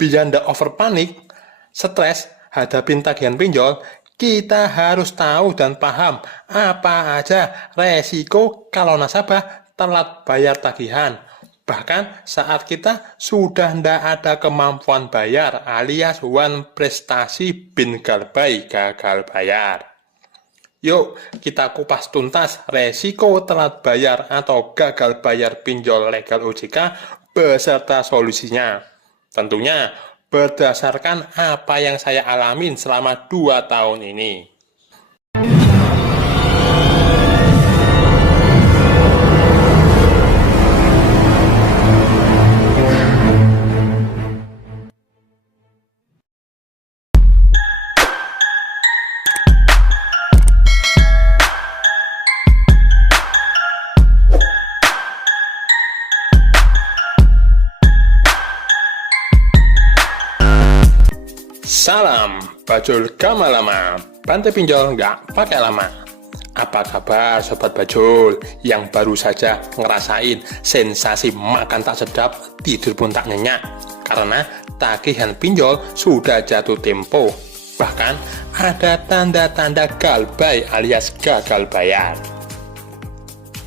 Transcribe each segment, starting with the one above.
Biar ndak over panik, stres, hadapin tagihan pinjol, kita harus tahu dan paham apa aja resiko kalau nasabah telat bayar tagihan. Bahkan saat kita sudah ndak ada kemampuan bayar alias one prestasi bin galbay gagal bayar. Yuk kita kupas tuntas resiko telat bayar atau gagal bayar pinjol legal OJK beserta solusinya. Tentunya berdasarkan apa yang saya alamin selama 2 tahun ini. Salam, bajul gama lama, bantai pinjol nggak pakai lama. Apa kabar sobat bajul yang baru saja ngerasain sensasi makan tak sedap, tidur pun tak nyenyak karena tagihan pinjol sudah jatuh tempo. Bahkan ada tanda-tanda galbay alias gagal bayar.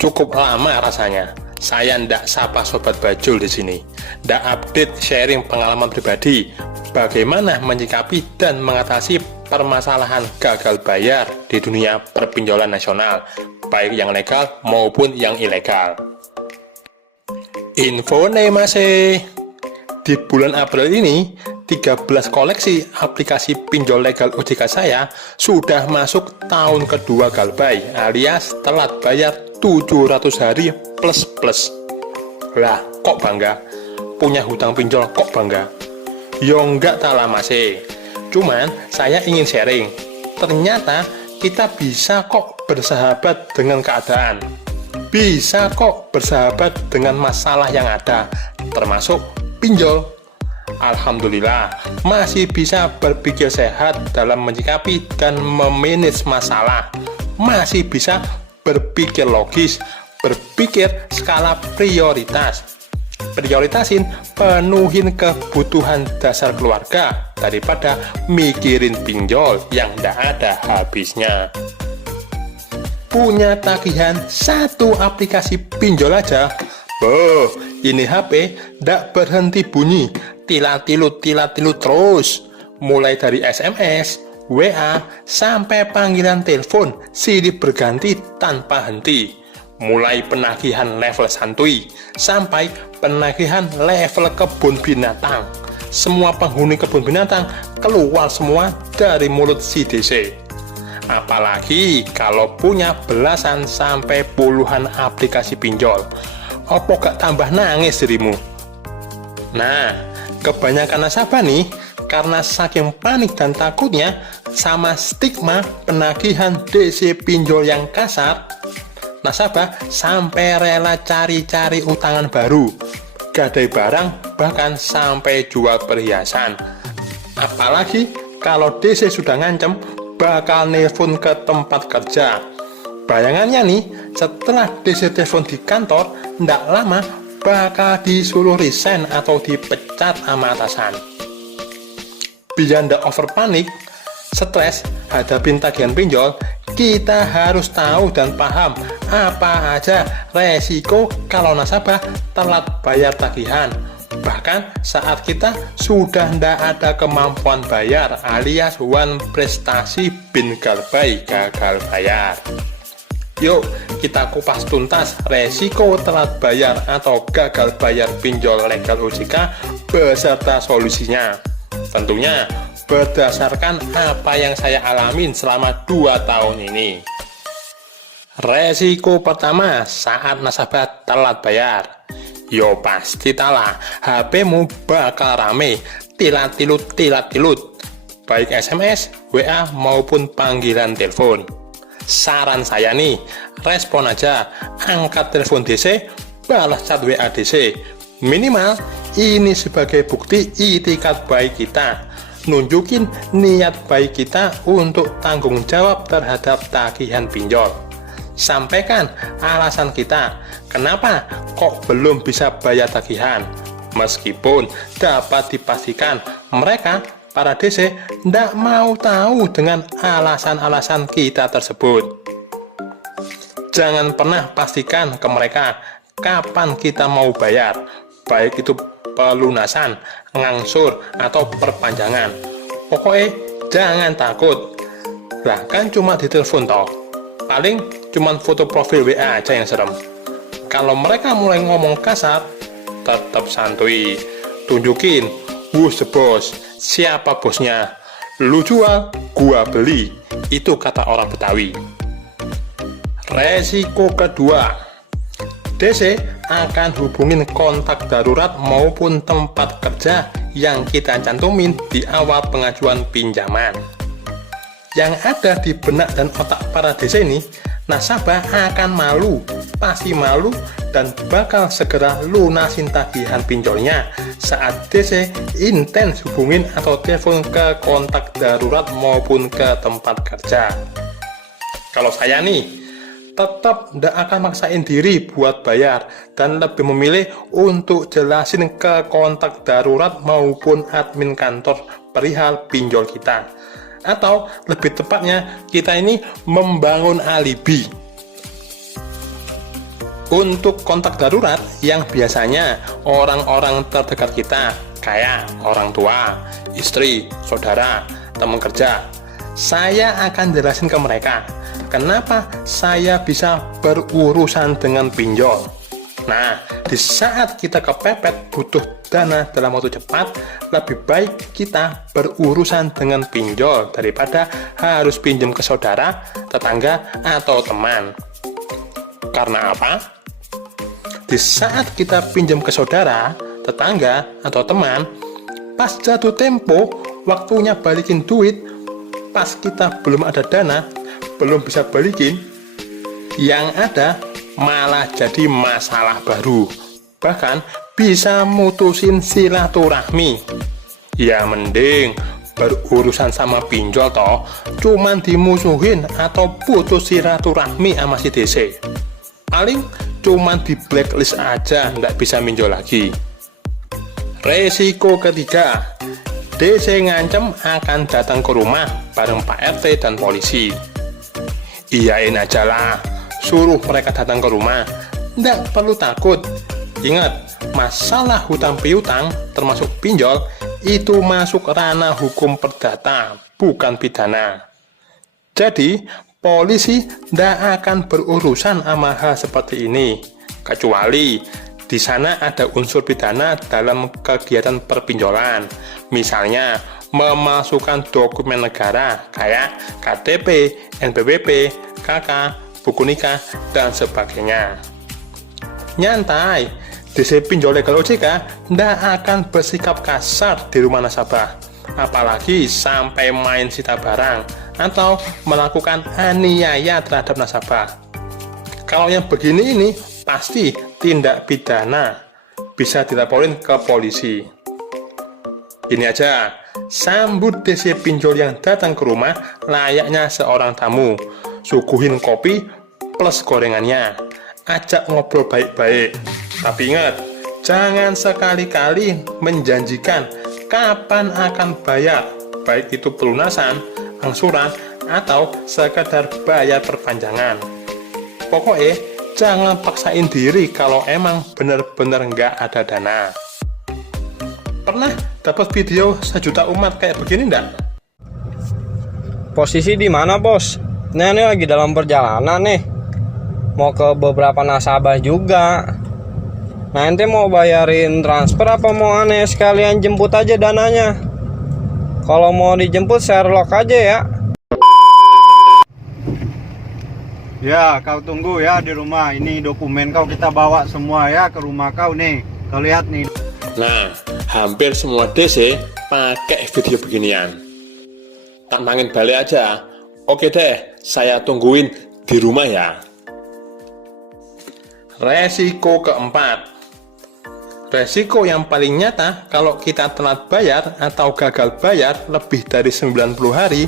Cukup lama rasanya saya ndak sapa sobat bajul di sini, ndak update sharing pengalaman pribadi bagaimana menyikapi dan mengatasi permasalahan gagal bayar di dunia perpinjolan nasional, baik yang legal maupun yang ilegal. Info nih masih, di bulan April ini 13 koleksi aplikasi pinjol legal OJK saya sudah masuk tahun kedua galbay alias telat bayar 700 hari plus. Lah kok bangga? Punya hutang pinjol kok bangga? Yo enggak tak lama sih, cuman saya ingin sharing. Ternyata kita bisa kok bersahabat dengan keadaan, bisa kok bersahabat dengan masalah yang ada, termasuk pinjol. Alhamdulillah masih bisa berpikir sehat dalam menyikapi dan memanage masalah, masih bisa berpikir logis, berpikir skala prioritas. Prioritasin penuhin kebutuhan dasar keluarga daripada mikirin pinjol yang tidak ada habisnya. Punya tagihan satu aplikasi pinjol aja, ini HP tidak berhenti bunyi, tilat-tilut terus, mulai dari SMS, WA, sampai panggilan telepon silih berganti tanpa henti. Mulai penagihan level santuy sampai penagihan level kebun binatang. Semua penghuni kebun binatang keluar semua dari mulut si DC. Apalagi kalau punya belasan sampai puluhan aplikasi pinjol, opo gak tambah nangis dirimu? Nah, kebanyakan nasabah nih karena saking panik dan takutnya sama stigma penagihan DC pinjol yang kasar, nasabah sampai rela cari-cari utangan baru, gadai barang, bahkan sampai jual perhiasan. Apalagi kalau DC sudah ngancem bakal nelpon ke tempat kerja. Bayangannya nih, setelah DC telepon di kantor, ndak lama bakal disuruh resign atau dipecat sama atasan. Biar ndak over panik, stres, hadapin tagihan pinjol, kita harus tahu dan paham apa aja resiko kalau nasabah telat bayar tagihan. Bahkan saat kita sudah tidak ada kemampuan bayar alias one prestasi bin galbay gagal bayar. Yuk kita kupas tuntas resiko telat bayar atau gagal bayar pinjol legal OJK beserta solusinya. Tentunya berdasarkan apa yang saya alamin selama 2 tahun ini. Resiko pertama saat nasabah telat bayar. Yo pasti talah, HP-mu bakal rame, tilat-tilut, baik SMS, WA maupun panggilan telepon. Saran saya nih, respon aja, angkat telepon DC, balas chat WA DC. Minimal ini sebagai bukti itikat baik kita, nunjukin niat baik kita untuk tanggung jawab terhadap tagihan pinjol. Sampaikan alasan kita, kenapa kok belum bisa bayar tagihan. Meskipun dapat dipastikan mereka, para DC, tidak mau tahu dengan alasan-alasan kita tersebut. Jangan pernah pastikan ke mereka kapan kita mau bayar, baik itu pelunasan, ngangsur, atau perpanjangan. Pokoknya jangan takut. Lah kan cuma ditelepon toh. Paling cuma foto profil WA aja yang serem. Kalau mereka mulai ngomong kasar, tetap santuy. Tunjukin, bos, siapa bosnya? Lu jual, gua beli. Itu kata orang Betawi. Resiko kedua, DC akan hubungin kontak darurat maupun tempat kerja yang kita cantumin di awal pengajuan pinjaman. Yang ada di benak dan otak para DC ini, nasabah akan malu, pasti malu, dan bakal segera lunasin tagihan pinjolnya saat DC intens hubungin atau telepon ke kontak darurat maupun ke tempat kerja. Kalau saya nih, tetap tidak akan maksain diri buat bayar dan lebih memilih untuk jelasin ke kontak darurat maupun admin kantor perihal pinjol kita. Atau lebih tepatnya, kita ini membangun alibi. Untuk kontak darurat yang biasanya orang-orang terdekat kita, kayak orang tua, istri, saudara, teman kerja, saya akan jelasin ke mereka kenapa saya bisa berurusan dengan pinjol. Nah, di saat kita kepepet butuh dana dalam waktu cepat, lebih baik kita berurusan dengan pinjol daripada harus pinjam ke saudara, tetangga, atau teman. Karena apa? Di saat kita pinjam ke saudara, tetangga, atau teman, pas jatuh tempo, waktunya balikin duit, pas kita belum ada dana, belum bisa balikin, yang ada malah jadi masalah baru, bahkan bisa mutusin silaturahmi. Ya mending berurusan sama pinjol toh, cuman dimusuhin atau putus silaturahmi sama si DC. Paling cuman di blacklist aja, nggak bisa minjol lagi. Resiko ketiga, DC ngancem akan datang ke rumah bareng Pak RT dan polisi. Iyain aja lah, suruh mereka datang ke rumah, nggak perlu takut. Ingat, masalah hutang piutang termasuk pinjol itu masuk ranah hukum perdata, bukan pidana. Jadi polisi nggak akan berurusan sama hal seperti ini, kecuali di sana ada unsur pidana dalam kegiatan perpinjolan, misalnya memasukkan dokumen negara kayak KTP, NPWP, KK, buku nikah, dan sebagainya. Nyantai, DC pinjol legal OJK tidak akan bersikap kasar di rumah nasabah, apalagi sampai main sita barang atau melakukan aniaya terhadap nasabah. Kalau yang begini ini pasti tindak pidana, bisa dilaporin ke polisi. Ini aja, sambut DC pinjol yang datang ke rumah layaknya seorang tamu. Suguhin kopi plus gorengannya, ajak ngobrol baik-baik. Tapi ingat, jangan sekali-kali menjanjikan kapan akan bayar, baik itu pelunasan, angsuran, atau sekedar bayar perpanjangan. Pokoknya jangan paksain diri kalau emang bener-bener nggak ada dana. Pernah dapat video 1 juta umat kayak begini nggak? Posisi di mana, Bos? Nah, ini lagi dalam perjalanan nih. Mau ke beberapa nasabah juga. Nah, ente mau bayarin transfer apa mau aneh sekalian jemput aja dananya? Kalau mau dijemput Sherlock aja ya. Ya, kau tunggu ya di rumah. Ini dokumen kau kita bawa semua ya ke rumah kau nih. Kau lihat nih. Nah, hampir semua DC pakai video beginian. Tantangin balik aja. Oke deh, saya tungguin di rumah ya. Resiko keempat. Resiko yang paling nyata kalau kita telat bayar atau gagal bayar lebih dari 90 hari,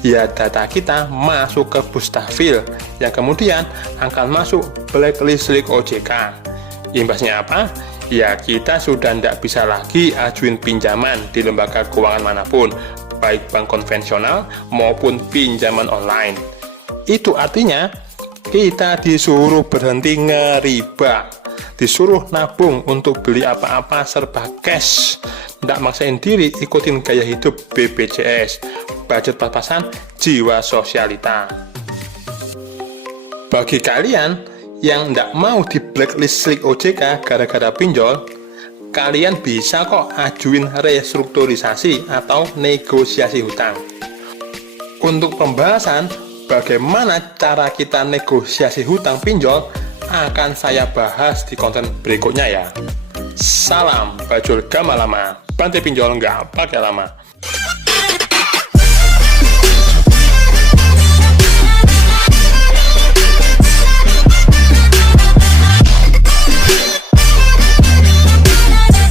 ya data kita masuk ke Bustafil yang kemudian akan masuk blacklist OJK. Imbasnya apa? ya kita sudah tidak bisa lagi ajuin pinjaman di lembaga keuangan manapun, baik bank konvensional maupun pinjaman online. Itu artinya kita disuruh berhenti ngeriba, disuruh nabung untuk beli apa-apa serba cash, tidak maksain diri ikutin gaya hidup BPJS, budget pas-pasan, jiwa sosialita. Bagi kalian yang tidak mau di blacklist Slick OJK gara-gara pinjol, kalian bisa kok ajuin restrukturisasi atau negosiasi hutang. Untuk pembahasan bagaimana cara kita negosiasi hutang pinjol akan saya bahas di konten berikutnya ya. Salam bajul gama lama, bantai pinjol nggak pakai lama.